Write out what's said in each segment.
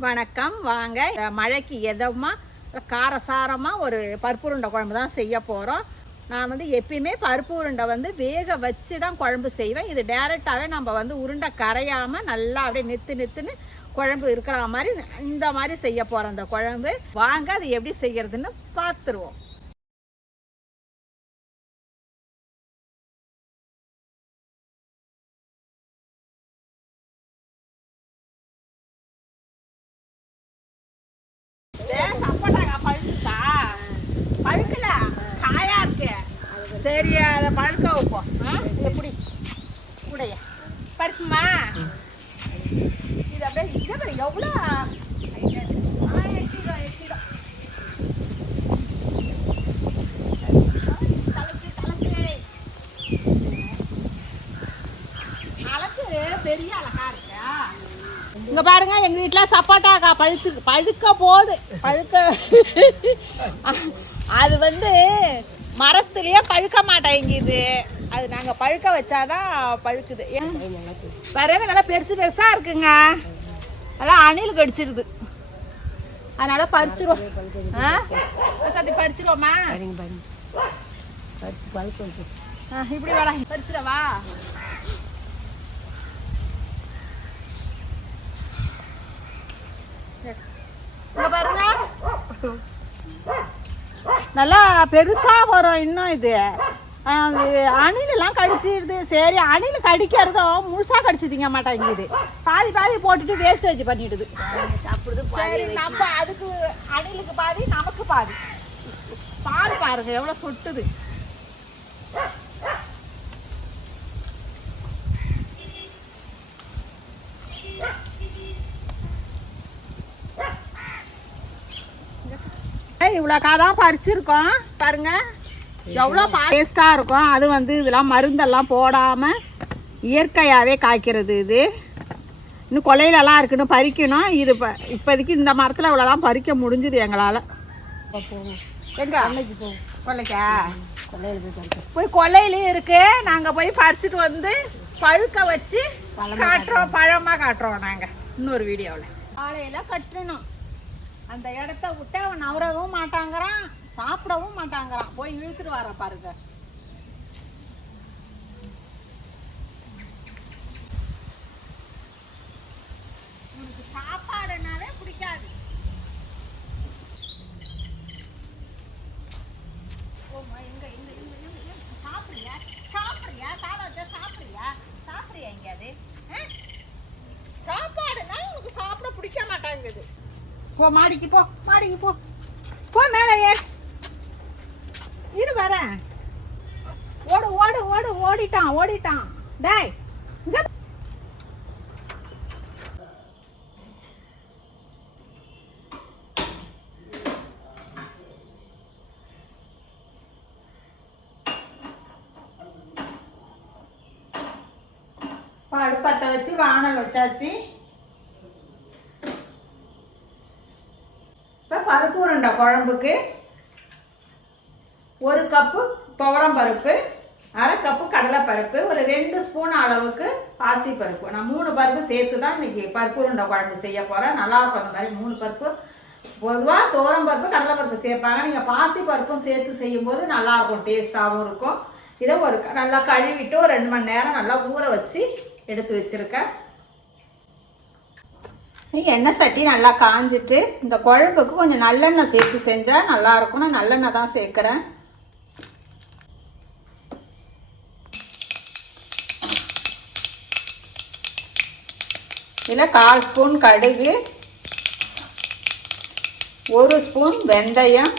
வணக்கம். வாங்க. மழைக்கு எதமாக காரசாரமாக ஒரு பருப்பு உருண்டை குழம்பு தான் செய்ய போகிறோம் நான் வந்து எப்பயுமே பருப்பு உருண்டை வந்து வேக வச்சு தான் குழம்பு செய்வேன். இது டேரெக்டாகவே நம்ம வந்து உருண்டை கரையாமல் நல்லா அப்படியே நித்து நித்துன்னு குழம்பு இருக்கிற மாதிரி இந்த மாதிரி செய்ய போகிறோம் இந்த குழம்பு. வாங்க அது எப்படி செய்கிறதுன்னு பார்த்துருவோம். சரி அதை பழுக்க வைப்போம்? எப்படி கூடைய. பருப்புமா? இது அப்படியே இது எவ்வளோ? இங்க பாருங்க எங்க வீட்டுல சப்பாட்டாக்கா பழுத்து பழுக்க போகுது பழுக்க. அது வந்து மரத்துலயே பழுக்க மாட்டேங்குது அது நாங்க பழுக்க வச்சாதான் பழுக்குது? வரவே நல்லா பெருசு பெருசா இருக்குங்க. அதெல்லாம் அணில் கடிச்சிருது. அதனால பறிச்சிரும் ஆ? சத்தி பறிச்சிருவோமா? இப்படி வேடா பறிச்சிடவா? இங்க பாருங்க. நல்லா பெருசா வரும் இன்னும் இது. அது அணிலெல்லாம் கடிச்சிடுது. சரி அணில் கடிக்கிறதும் முழுசா கடிச்சு திங்க மாட்டேங்குது பாதி பாதி போட்டுட்டு வேஸ்டேஜ் பண்ணிடுது. சரி நம்ம அதுக்கு அணிலுக்கு பாதி நமக்கு பாதி. பாரு பாருங்க எவ்வளவு சொட்டுது. இவ்வளோ தான் பறிச்சிருக்கோம். பாருங்க. எவ்வளோ டேஸ்ட்டாக இருக்கும். அது வந்து இதெல்லாம் மருந்தெல்லாம் போடாமல் இயற்கையாகவே காய்க்கிறது இது. இன்னும் கொலையிலலாம் இருக்குன்னு பறிக்கணும். இது இப்போ இப்போதைக்கு இந்த மரத்தில் இவ்வளோதான் பறிக்க முடிஞ்சுது எங்களால். எங்க? கொல்லைக்கா போய் கொல்லையிலையும் இருக்கு. நாங்கள் போய் பறிச்சுட்டு வந்து பழுக்க வச்சு காட்டுறோம். பழமாக காட்டுறோம் நாங்கள் இன்னொரு வீடியோவில் காலையில் கட்டணும். அந்த இடத்த விட்டு அவன் நவரவும் மாட்டாங்கிறான் சாப்பிடவும் மாட்டாங்கிறான். போய் இழுத்துட்டு வர பாருங்க உனக்கு சாப்பாடுனாலே பிடிக்காது போம்மா, எங்க, எங்க, எங்க, எங்க, எங்க? சாப்பிடுறியா சாப்பிடுறியா சாதம் வச்சா சாப்பிடுறியா சாப்பிடுறியா எங்கேயாவது ஆ? சாப்பாடுனா உனக்கு சாப்பிட பிடிக்க மாட்டாங்குது போ மாடிக்கு போ மாடிக்கு போ. போ மேலே ஏறு இரு வரேன் ஓடு ஓடு ஓடு ஓடிட்டான் ஓடிட்டான். டேய் இங்க அடுப்பத்தை வச்சு வானல் வச்சாச்சு இப்போ பருப்பு உருண்டை குழம்புக்கு ஒரு கப்பு துவரம் பருப்பு அரை கப்பு கடலைப்பருப்பு ஒரு ரெண்டு ஸ்பூன் அளவுக்கு பாசி பருப்பு. நான் மூணு பருப்பு சேர்த்து தான் இன்னைக்கு பருப்பு உருண்டை குழம்பு செய்ய போகிறேன் நல்லாயிருக்கும் அந்த மாதிரி மூணு பருப்பு. பொதுவாக துவரம் பருப்பு கடலைப்பருப்பு சேர்ப்பாங்க. நீங்கள் பாசி பருப்பும் சேர்த்து செய்யும்போது நல்லாயிருக்கும் டேஸ்ட்டாகவும் இருக்கும். இதை ஒரு நல்லா கழுவிட்டு ஒரு ரெண்டு மணி நேரம் நல்லா ஊற வச்சு எடுத்து வச்சுருக்கேன். எண்ணெய் சட்டி நல்லா காஞ்சிட்டு இந்த குழம்புக்கு கொஞ்சம் நல்லெண்ணெய் சேர்த்து செஞ்சால் நல்லாயிருக்கும். நான் நல்லெண்ணெய் தான் சேர்க்குறேன். இதில் கால் ஸ்பூன் கடுகு ஒரு ஸ்பூன் வெந்தயம்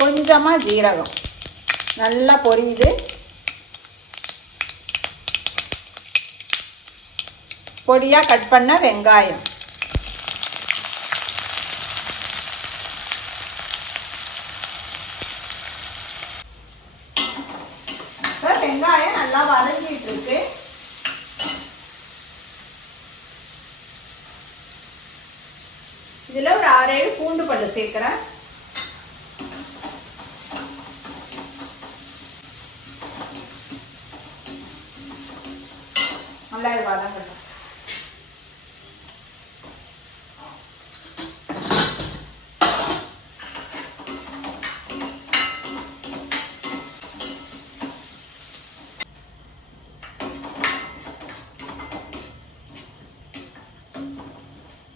கொஞ்சமாக ஜீரகம். நல்லா பொரியுது. பொடியாக கட் பண்ண வெங்காயம். வெங்காயம் நல்லா வதங்கிட்டு இருக்கு. இதுல ஒரு ஆறு ஏழு பூண்டு பல்லு சேர்க்குறேன். நல்லா இது வதங்கட்டும்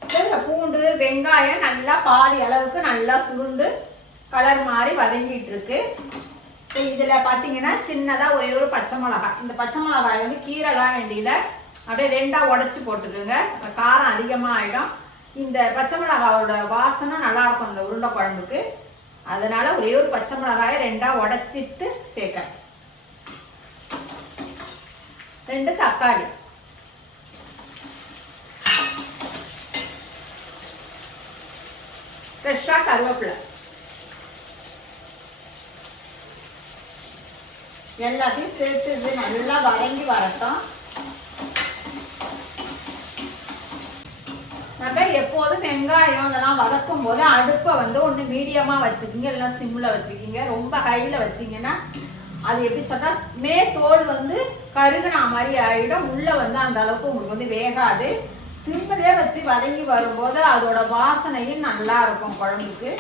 இதுல பூண்டு வெங்காயம் நல்லா பாதி அளவுக்கு நல்லா சுருண்டு கலர் மாதிரி வதங்கிட்டு இருக்கு இதில் இதுல பாத்தீங்கன்னா சின்னதா ஒரே ஒரு பச்சை மிளகாய். இந்த பச்சை மிளகாய் வந்து கீரைலாம் வேண்டியல அப்படியே ரெண்டா உடைச்சு போட்டுக்கோங்க. காரம் அதிகமா ஆயிடும். இந்த பச்சை மிளகாவோட வாசனை நல்லா இருக்கும் இந்த உருண்டை குழம்புக்கு. அதனால ஒரே ஒரு பச்சை மிளகாயை ரெண்டா உடைச்சிட்டு சேர்க்க ரெண்டு தக்காளி. ஃப்ரெஷ்ஷாக கருவேப்பிலை எல்லாத்தையும் சேர்த்து இது நல்லா வதங்கி வரட்டும். நம்ம எப்போதும் வெங்காயம் இதெல்லாம் வதக்கும் போது அடுப்பை வந்து ஒன்று மீடியமாக வச்சுக்கிங்க இல்லைனா சிம்மில் வச்சுக்கிங்க. ரொம்ப ஹையில் வச்சிங்கன்னா அது எப்படி சொன்னால் மே தோல் வந்து கருகுனா மாதிரி ஆகிடும் உள்ள வந்து அந்த அளவுக்கு உங்களுக்கு வந்து வேகாது. சிம்பிளே வச்சு வதங்கி வரும்போது அதோட வாசனையும் நல்லா இருக்கும் குழம்புக்கு.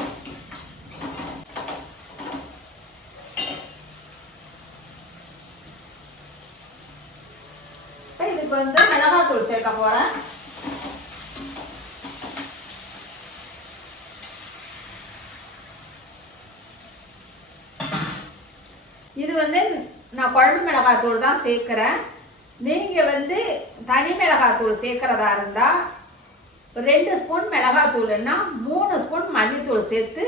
இதுக்கு வந்து மிளகாத்தூள் சேர்க்க போறேன். இது வந்து நான் குழம்பு மிளகாத்தூள் தான் சேர்க்கிறேன். நீங்கள் வந்து தனி மிளகாத்தூள் சேர்க்கறதா இருந்தால் ரெண்டு ஸ்பூன் மிளகாத்தூள்னா மூணு ஸ்பூன் மல்லித்தூள் சேர்த்து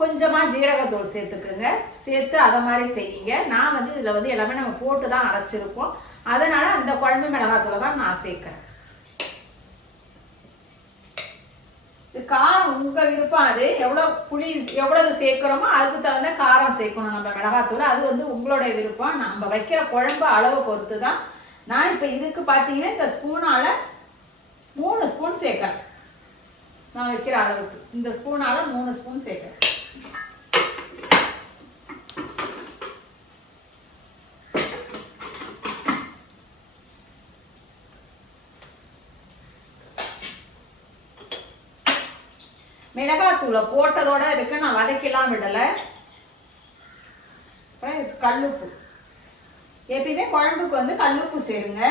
கொஞ்சமாக ஜீரகத்தூள் சேர்த்துக்குங்க. சேர்த்து அதை மாதிரி செய்யுங்க. நான் வந்து இதில் வந்து எல்லாமே நம்ம போட்டு தான் அரைச்சிருப்போம். அதனால் அந்த குழம்பு மிளகாத்தூளை தான் நான் சேர்க்குறேன். காரம் உங்கள் விருப்பம் அது. எவ்வளோ புளி எவ்வளவு சேர்க்குறோமோ அதுக்கு தகுந்த காரம் சேர்க்கணும் நம்ம மிளகாத்தூள். அது வந்து உங்களுடைய விருப்பம். நம்ம வைக்கிற குழம்பு அளவு பொறுத்து தான் நான் இப்போ இதுக்கு பார்த்தீங்கன்னா இந்த ஸ்பூனால மூணு ஸ்பூன் சேர்க்கிறேன். நான் வைக்கிற அளவுக்கு. இந்த ஸ்பூனால மூணு ஸ்பூன் சேர்க்கிறேன். மிளகாத்தூளை போட்டதோட இருக்கு நான் வதக்கலாம் விடலை. அப்புறம் கல்லுப்பு. எப்பயுமே குழம்புக்கு வந்து கல்லுப்பு சேருங்க.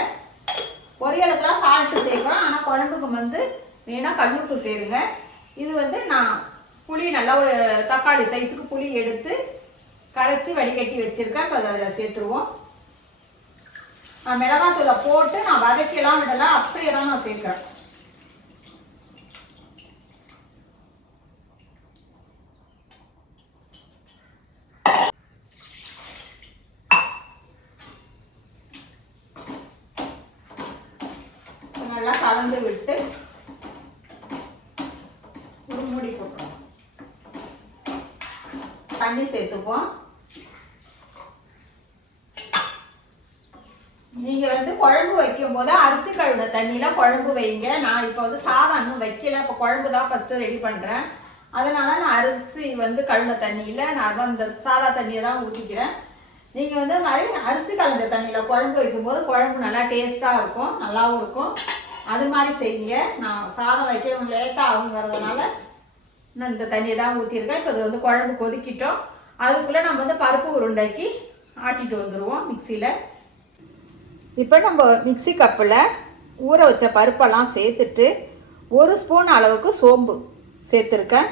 பொரியலுக்குலாம் சால்ட்டு சேர்க்குறோம் ஆனால் குழம்புக்கு வந்து மெயினாக கல்லுப்பு சேருங்க. இது வந்து நான் புளி நல்லா ஒரு தக்காளி சைஸுக்கு புளி எடுத்து கரைச்சி வடிகட்டி வச்சுருக்கேன். இப்போ அதில் சேர்த்துருவோம். நான் மிளகாத்தூளை போட்டு நான் வதக்கலாம் விடலாம் அப்படியே தான் நான் சேர்க்குறேன் நல்லா கலந்து விட்டு ஒரு மூடி போட்டுருவோம். தண்ணி சேர்த்துப்போம் நீங்க வந்து குழம்பு வைக்கும் போது அரிசி கழுவின தண்ணியில குழம்பு வைங்க. நான் இப்போ வந்து சாதம் இன்னும் வைக்கல. இப்போ குழம்பு தான் ஃபர்ஸ்ட் ரெடி பண்றேன். அதனால நான் அரிசி வந்து கழுவின தண்ணியில நான் அந்த சாதா தண்ணியை தான் ஊற்றிக்கிறேன் நீங்க வந்து மாதிரி அரிசி கலந்த தண்ணியில குழம்பு வைக்கும்போது குழம்பு நல்லா டேஸ்டா இருக்கும். நல்லாவும் இருக்கும். அது மாதிரி செய்யுங்க. நான் சாதம் வைக்க லேட்டாக ஆகுங்கிறதுனால நான் இந்த தண்ணியை தான் ஊற்றிருக்கேன் இப்போ இது வந்து குழம்பு கொதிக்கிட்டோம். அதுக்குள்ளே நம்ம வந்து பருப்பு உருண்டைக்கு ஆட்டிட்டு வந்துடுவோம் மிக்சியில் இப்போ நம்ம மிக்ஸி கப்பில் ஊற வச்ச பருப்பெல்லாம் சேர்த்துட்டு ஒரு ஸ்பூன் அளவுக்கு சோம்பு சேர்த்துருக்கேன்.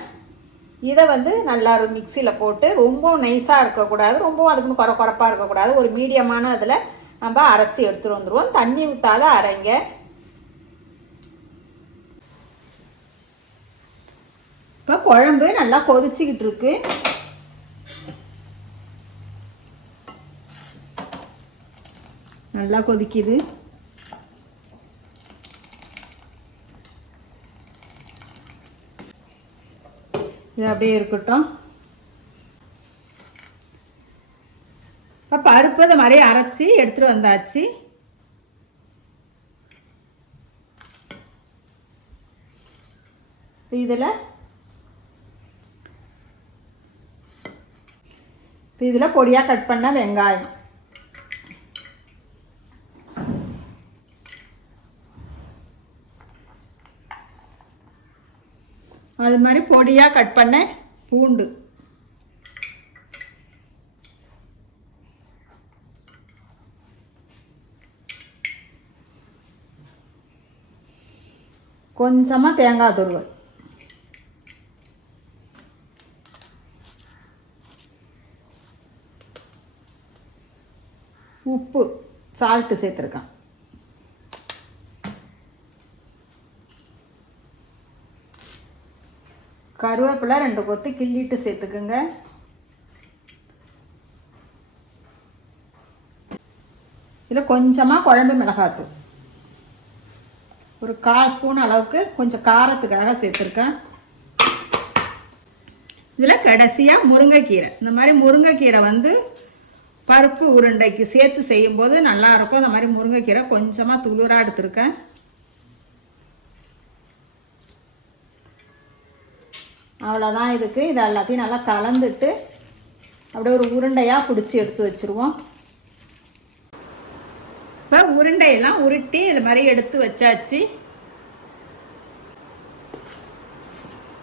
இதை வந்து நல்லா மிக்சியில் போட்டு ரொம்ப நைஸாக இருக்கக்கூடாது. ரொம்பவும் அதுக்குன்னு குறை குறைப்பாக இருக்கக்கூடாது. ஒரு மீடியமான இதில் நம்ம அரைச்சி எடுத்துகிட்டு வந்துடுவோம் தண்ணி ஊற்றாத அரைங்க. இப்போ குழம்பு நல்லா கொதிச்சுக்கிட்டு இருக்கு நல்லா கொதிக்குது. இது அப்படியே இருக்கட்டும். இப்போ பருப்பு இந்த மாதிரி அரைச்சி எடுத்துகிட்டு வந்தாச்சு. இதில் இதில் பொடியாக கட் பண்ண வெங்காயம். அது மாதிரி பொடியாக கட் பண்ண பூண்டு. கொஞ்சமாக தேங்காய் துருவல். சால்ட்டு சேர்த்துருக்கேன். கருவேப்பிலை ரெண்டு கொத்து கிள்ளிட்டு சேர்த்துக்குங்க. இதில் கொஞ்சமாக குழம்பு மிளகாத்தூள். ஒரு கால் ஸ்பூன் அளவுக்கு கொஞ்சம் காரத்துக்காக சேர்த்துருக்கேன். இதில் கடைசியாக முருங்கைக்கீரை. இந்த மாதிரி முருங்கைக்கீரை வந்து பருப்பு உருண்டைக்கு சேர்த்து செய்யும்போது நல்லாயிருக்கும் இந்த மாதிரி முருங்கைக்கீரை கொஞ்சமாக துளுராக எடுத்திருக்கேன். அவ்வளோதான் இதுக்கு. இது எல்லாத்தையும் நல்லா கலந்துட்டு அப்படியே ஒரு உருண்டையாக பிடிச்சி எடுத்து வச்சுருவோம். இப்போ உருண்டையெல்லாம் உருட்டி இது மாதிரி எடுத்து வச்சாச்சு.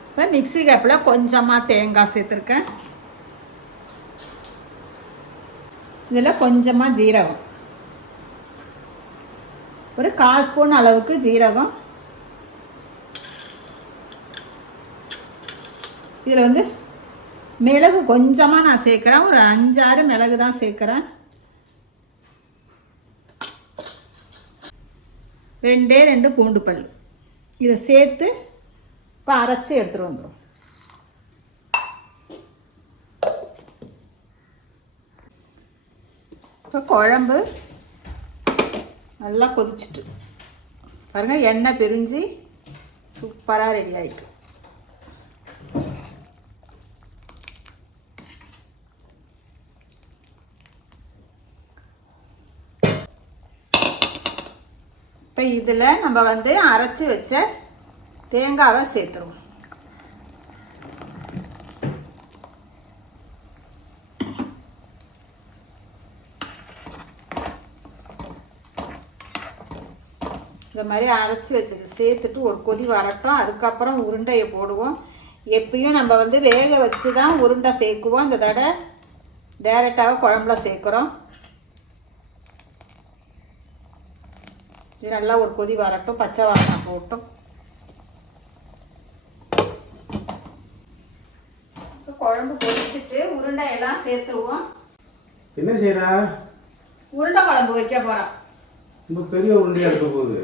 இப்போ மிக்ஸி கப்பில் கொஞ்சமாக தேங்காய் சேர்த்துருக்கேன். இதில் கொஞ்சமாக ஜீரகம். ஒரு கால் ஸ்பூன் அளவுக்கு ஜீரகம். இதில் வந்து மிளகு கொஞ்சமாக நான் சேர்க்குறேன். ஒரு அஞ்சாறு மிளகு தான் சேர்க்குறேன். ரெண்டே ரெண்டு பூண்டு பல். இதை சேர்த்து இப்போ அரைச்சி எடுத்துகிட்டு வந்துடும் இப்போ குழம்பு நல்லா கொதிச்சிட்டு. பாருங்கள் எண்ணெய் பிரிஞ்சு சூப்பராக ரெடி ஆகிட்டு இப்போ இதில் நம்ம வந்து அரைச்சி வச்ச தேங்காவை சேர்த்துருவோம். இந்த மாதிரி அரைச்சி வச்சது. சேர்த்துட்டு ஒரு கொதி வரட்டும். அதுக்கப்புறம் உருண்டையை போடுவோம். எப்பயும் நம்ம வந்து வேக வச்சு தான் உருண்டை சேர்க்குவோம். இந்த தடவை டைரெக்டாக குழம்புல சேர்க்குறோம். இது நல்லா ஒரு கொதி வரட்டும். பச்சை வாசனை போட்டும். குழம்பு கொதிச்சுட்டு உருண்டை எல்லாம் சேர்த்துருவோம். என்ன செய்யறா உருண்டை குழம்பு வைக்க போறோம். ரொம்ப பெரிய உருண்டையா இருக்க போகுது.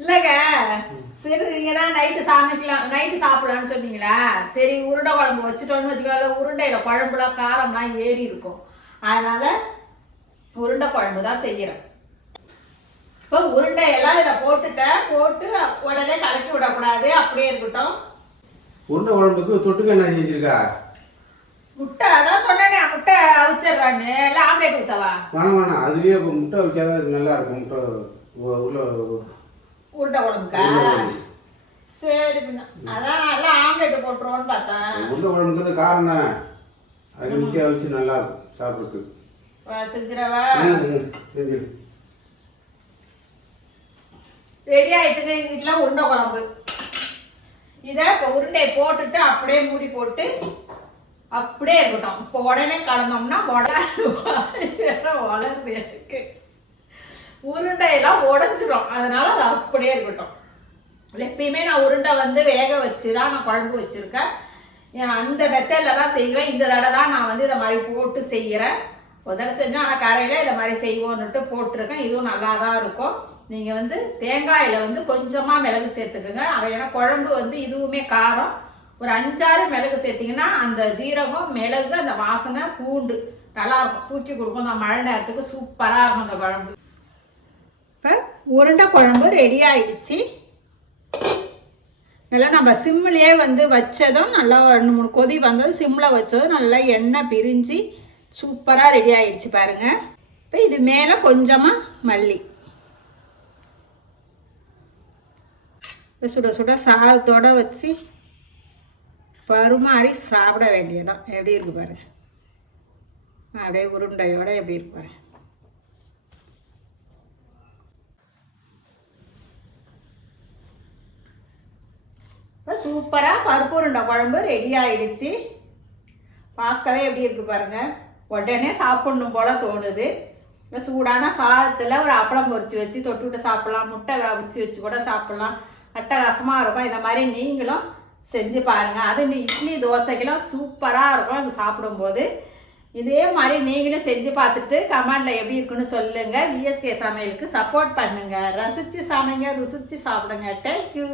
இல்லைங்க. சரி நீங்க தான் நைட்டு சமைக்கலாம் நைட்டு சாப்பிடலாம்னு சொன்னீங்களா? சரி உருண்டை குழம்பு வச்சுட்டோம்னு வச்சுக்கலாம் உருண்டையில குழம்புலாம் காரம்லாம் ஏறி இருக்கும். அதனால உருண்டை குழம்பு தான் செய்யறேன். இப்போ உருண்டையெல்லாம் இதில் போட்டுட்டேன். போட்டு உடனே கலக்கி விடக்கூடாது. அப்படியே இருக்கட்டும். உருண்டை குழம்புக்கு தொட்டுக்க என்ன செஞ்சிருக்கா? முட்டை அதான் சொன்னேனே முட்டை அவிச்சிடுறான்னு. இல்லை ஆம்லேட் ஊத்தவா? வேணாம் வேணாம். அதுலயே முட்டை வச்சாதான் இது நல்லா இருக்கும். முட்டை உள்ள உருண்டை குழம்புக்கா. சரி பின்ன. அதான் நல்லா ஆம்லேட் போட்டுருவோன்னு பார்த்தேன். உருண்டை குழம்புக்கு காரம் தானே? அது முட்டையை வச்சு நல்லா இருக்கும் சாப்பிட்றதுக்கு. வா, செஞ்சிடவா. ரெடி ஆயிட்டுங்க எங்க வீட்டில் உருண்டை குழம்பு. இதை இப்போ உருண்டையை போட்டுட்டு அப்படியே மூடி போட்டு அப்படியே இருக்கட்டும். இப்போ உடனே கலந்தோம்னா உட வளருது எனக்கு. உருண்டையெல்லாம் உடச்சிடும் அதனால அது அப்படியே இருக்கட்டும். எப்பயுமே நான் உருண்டை வந்து வேக வச்சு தான் நான் குழம்பு வச்சுருக்கேன். அந்த மெத்தடில் தான் செய்வேன். இந்த தடவை தான் நான் வந்து இதை மாதிரி போட்டு செய்கிறேன் ஒரு செஞ்சோம் ஆனால் கரையில் இதை மாதிரி செய்வோன்னுட்டு போட்டிருக்கேன். இதுவும் நல்லா தான் இருக்கும். நீங்கள் வந்து தேங்காயில் வந்து கொஞ்சமாக மிளகு சேர்த்துக்குங்க. அவ ஏன்னா குழம்பு வந்து இதுவுமே காரம். ஒரு அஞ்சாறு மிளகு சேர்த்திங்கன்னா அந்த ஜீரகம் மிளகு அந்த வாசனை பூண்டு நல்லா தூக்கி கொடுக்கும். அந்த மழை நேரத்துக்கு சூப்பராக இருக்கும் அந்த குழம்பு. இப்போ உருண்டை குழம்பு ரெடி ஆயிடுச்சு. நல்லா நம்ம சிம்மிலே வந்து வச்சதும் நல்லா ரெண்டு மூணு கொதி வந்தது சிம்மில் வச்சதும் நல்லா எண்ணெய் பிரிஞ்சு சூப்பராக ரெடி ஆயிடுச்சு பாருங்க. இப்போ இது மேலே கொஞ்சமாக மல்லி. சுட சுட சாதத்தோட வச்சு பருமாறி சாப்பிட வேண்டியதுதான். எப்படி இருக்கு பாருங்க அப்படியே உருண்டையோட எப்படி இருக்கு பாருங்க இப்போ சூப்பராக பருப்பு உருண்டை குழம்பு ரெடி ஆயிடுச்சு. பார்க்கவே எப்படி இருக்கு பாருங்க. உடனே சாப்பிடணும் போல தோணுது. இந்த சூடான சாதத்தில் ஒரு அப்பளம் பொரிச்சு வச்சு தொட்டு விட்டு சாப்பிடலாம். முட்டை வச்சு வச்சு கூட சாப்பிடலாம். அட்டகாசமாக இருக்கும். இந்த மாதிரி நீங்களும் செஞ்சு பாருங்கள் அது இட்லி தோசைக்கெல்லாம் சூப்பராக இருக்கும் அது சாப்பிடும்போது. இதே மாதிரி நீங்களும் செஞ்சு பார்த்துட்டு கமெண்டில் எப்படி இருக்குன்னு சொல்லுங்கள் விஎஸ்கே சமையலுக்கு சப்போர்ட் பண்ணுங்கள் ரசித்து சமைங்க ருசித்து சாப்பிடுங்க. தேங்க்யூ